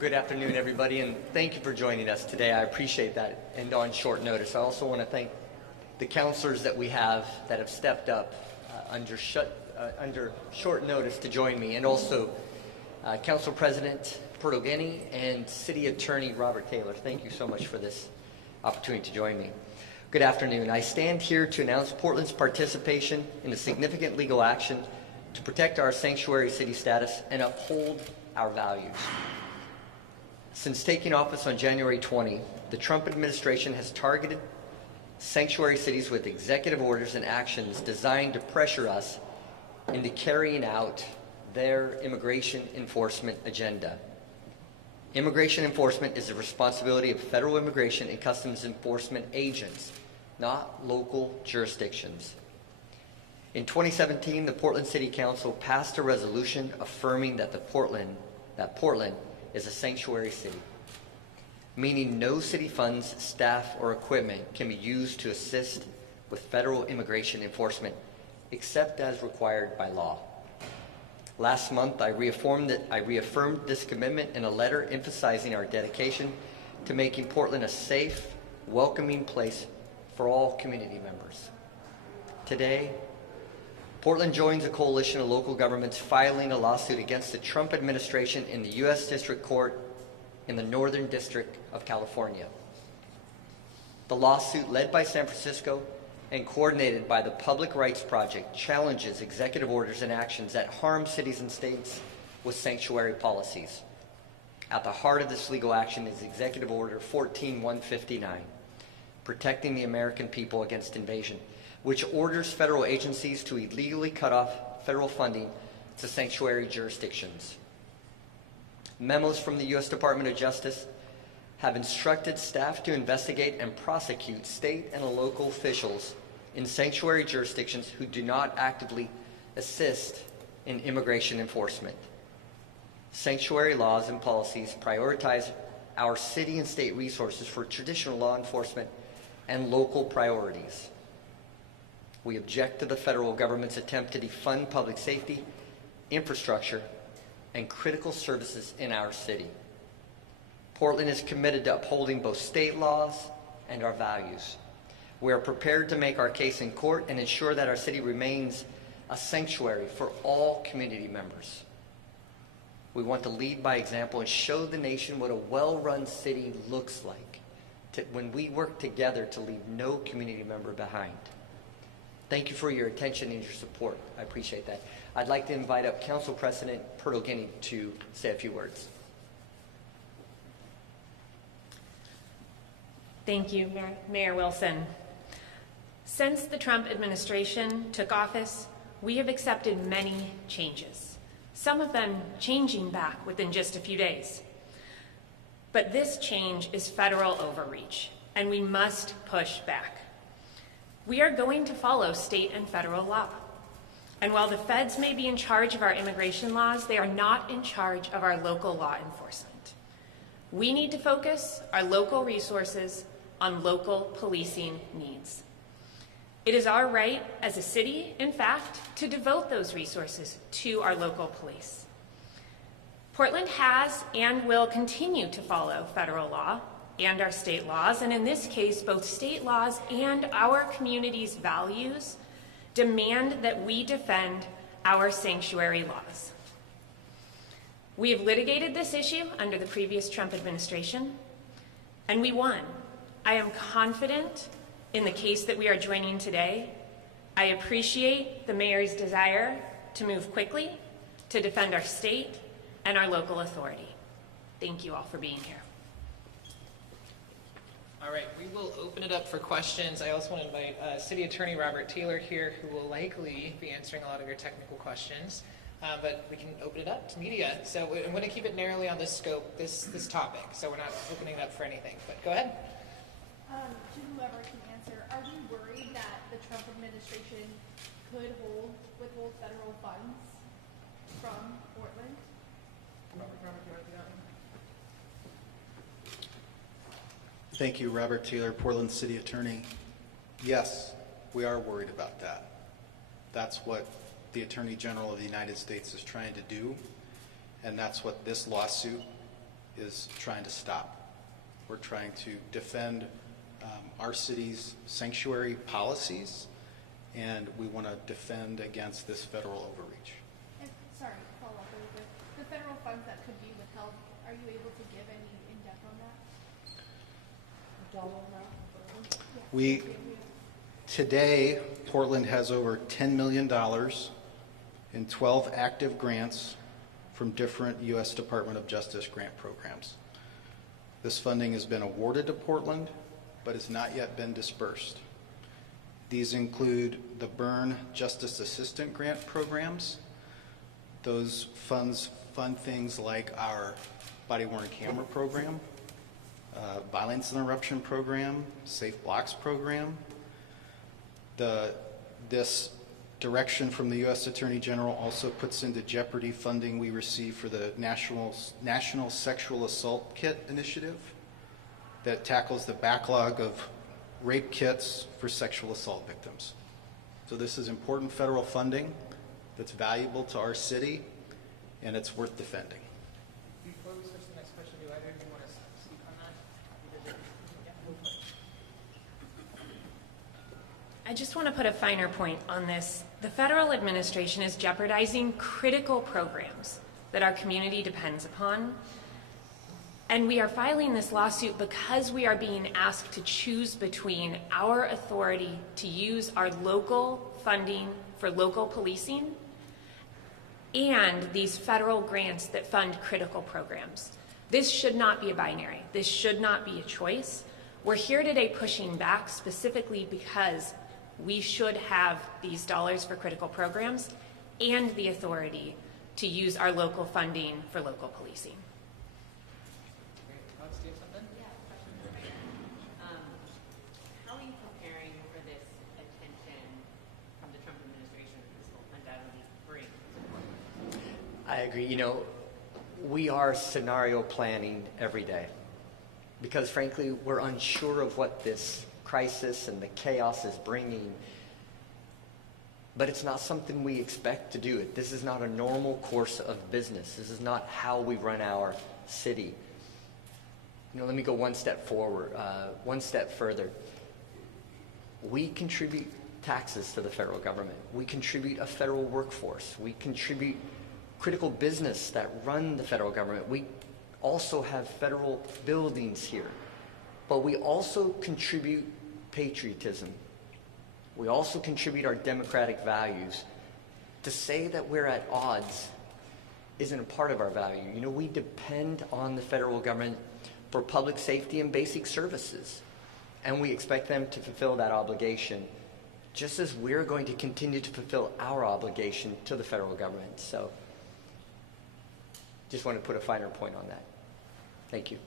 Good afternoon, everybody, and thank you for joining us today. I appreciate that, and on short notice. I also want to thank the counselors that we have that have stepped up under short notice to join me, and also Council President Portogeni and City Attorney Robert Taylor. Thank you so much for this opportunity to join me. Good afternoon. I stand here to announce Portland's participation in a significant legal action to protect our sanctuary city status and uphold our values. Since taking office on January 20, the Trump administration has targeted sanctuary cities with executive orders and actions designed to pressure us into carrying out their immigration enforcement agenda. Immigration enforcement is the responsibility of federal immigration and customs enforcement agents, not local jurisdictions. In 2017, the Portland City Council passed a resolution affirming that Portland is a sanctuary city, meaning no city funds, staff, or equipment can be used to assist with federal immigration enforcement except as required by law. Last month, I reaffirmed this commitment in a letter emphasizing our dedication to making Portland a safe, welcoming place for all community members. Today, Portland joins a coalition of local governments filing a lawsuit against the Trump administration in the U.S. District Court in the Northern District of California. The lawsuit, led by San Francisco and coordinated by the Public Rights Project, challenges executive orders and actions that harm cities and states with sanctuary policies. At the heart of this legal action is Executive Order 14159, Protecting the American People Against Invasion, which orders federal agencies to illegally cut off federal funding to sanctuary jurisdictions. Memos from the U.S. Department of Justice have instructed staff to investigate and prosecute state and local officials in sanctuary jurisdictions who do not actively assist in immigration enforcement. Sanctuary laws and policies prioritize our city and state resources for traditional law enforcement and local priorities. We object to the federal government's attempt to defund public safety, infrastructure, and critical services in our city. Portland is committed to upholding both state laws and our values. We are prepared to make our case in court and ensure that our city remains a sanctuary for all community members. We want to lead by example and show the nation what a well-run city looks like when we work together to leave no community member behind. Thank you for your attention and your support. I appreciate that. I'd like to invite up Council President Portogeni to say a few words. Thank you, Mayor Wilson. Since the Trump administration took office, we have accepted many changes, some of them changing back within just a few days. But this change is federal overreach, and we must push back. We are going to follow state and federal law. And while the feds may be in charge of our immigration laws, they are not in charge of our local law enforcement. We need to focus our local resources on local policing needs. It is our right as a city, in fact, to devote those resources to our local police. Portland has and will continue to follow federal law and our state laws, and in this case, both state laws and our community's values demand that we defend our sanctuary laws. We have litigated this issue under the previous Trump administration, and we won. I am confident in the case that we are joining today. I appreciate the mayor's desire to move quickly to defend our state and our local authority. Thank you all for being here. All right, we will open it up for questions. I also want to invite City Attorney Robert Taylor here, who will likely be answering a lot of your technical questions. But we can open it up to media. So I'm going to keep it narrowly on this scope, this topic. So we're not opening it up for anything. But go ahead. To whoever can answer, are we worried that the Trump administration could withhold federal funds from Portland? Robert, do you want to do that one? Thank you, Robert Taylor, Portland City Attorney. Yes, we are worried about that. That's what the Attorney General of the United States is trying to do, and that's what this lawsuit is trying to stop. We're trying to defend our city's sanctuary policies, and we want to defend against this federal overreach. And, sorry, follow up a little bit. The federal funds that could be withheld, are you able to give any in-depth on that? Dollar amount? Today, Portland has over $10 million in 12 active grants from different U.S. Department of Justice grant programs. This funding has been awarded to Portland, but has not yet been dispersed. These include the Burn Justice Assistant Grant programs. Those funds fund things like our body-worn camera program, violence interruption program, safe blocks program. This direction from the U.S. Attorney General also puts into jeopardy funding we receive for the National Sexual Assault Kit Initiative that tackles the backlog of rape kits for sexual assault victims. So this is important federal funding that's valuable to our city, and it's worth defending. Before we switch to the next question, do either of you want to speak on that? I just want to put a finer point on this. The federal administration is jeopardizing critical programs that our community depends upon. And we are filing this lawsuit because we are being asked to choose between our authority to use our local funding for local policing and these federal grants that fund critical programs. This should not be a binary. This should not be a choice. We're here today pushing back specifically because we should have these dollars for critical programs and the authority to use our local funding for local policing. Great. Alex, do you have something? Yeah, question for Mayor. How are you preparing for this attention from the Trump administration that this will undoubtedly bring? I agree. You know, we are scenario planning every day because, frankly, we're unsure of what this crisis and the chaos is bringing. But it's not something we expect to do. It. This is not a normal course of business. This is not how we run our city. You know, let me go one step forward, one step further. We contribute taxes to the federal government. We contribute a federal workforce. We contribute critical business that run the federal government. We also have federal buildings here. But we also contribute patriotism. We also contribute our democratic values. To say that we're at odds isn't a part of our value. You know, we depend on the federal government for public safety and basic services. And we expect them to fulfill that obligation, just as we're going to continue to fulfill our obligation to the federal government. So, just want to put a finer point on that. Thank you.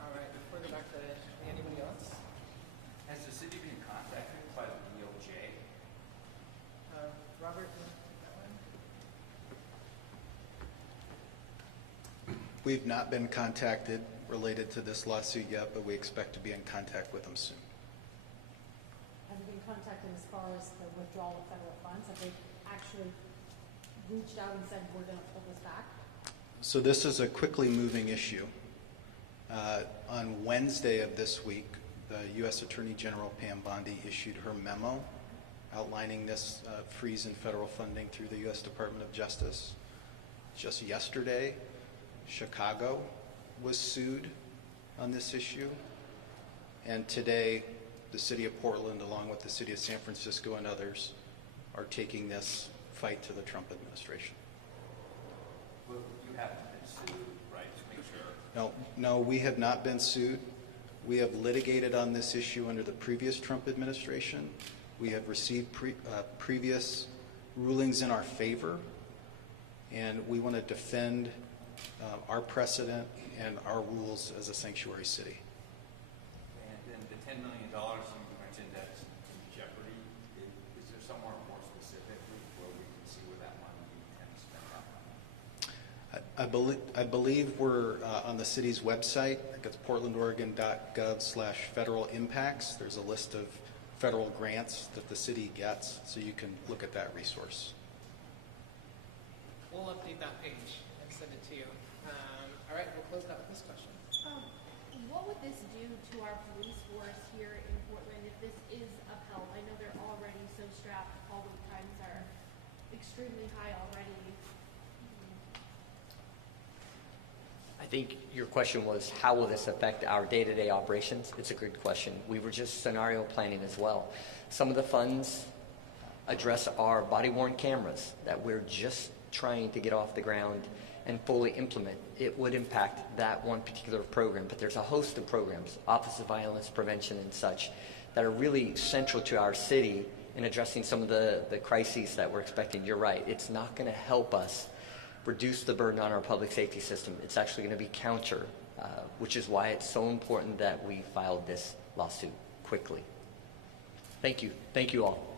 All right, before we go back to anybody else? Has the city been contacted by the DOJ? Robert, you want to take that one? We've not been contacted related to this lawsuit yet, but we expect to be in contact with them soon. Have you been contacted as far as the withdrawal of federal funds? Have they actually reached out and said, we're going to pull this back? So this is a quickly moving issue. On Wednesday of this week, the U.S. Attorney General Pam Bondi issued her memo outlining this freeze in federal funding through the U.S. Department of Justice. Just yesterday, Chicago was sued on this issue. And today, the city of Portland, along with the city of San Francisco and others, are taking this fight to the Trump administration. Well, you haven't been sued, right, to make sure? No, we have not been sued. We have litigated on this issue under the previous Trump administration. We have received previous rulings in our favor, and we want to defend our precedent and our rules as a sanctuary city. And then the $10 million you mentioned that's in jeopardy, is there somewhere more specifically where we can see where that money we intend to spend that money? I believe we're on the city's website. I think it's portlandoregon.gov/federal impacts. There's a list of federal grants that the city gets, so you can look at that resource. We'll update that page and send it to you. All right, we'll close that with this this do to our police force here in Portland if this is upheld? I know they're already so strapped, all the times are extremely high already. I think your question was, how will this affect our day-to-day operations? It's a good question. We were just scenario planning as well. Some of the funds address our body-worn cameras that we're just trying to get off the ground and fully implement. It would impact that one particular program, but there's a host of programs, Office of Violence Prevention and such, that are really central to our city in addressing some of the crises that we're expecting. You're right, it's not going to help us reduce the burden on our public safety system. It's actually going to be counter, which is why it's so important that we filed this lawsuit quickly. Thank you. Thank you all.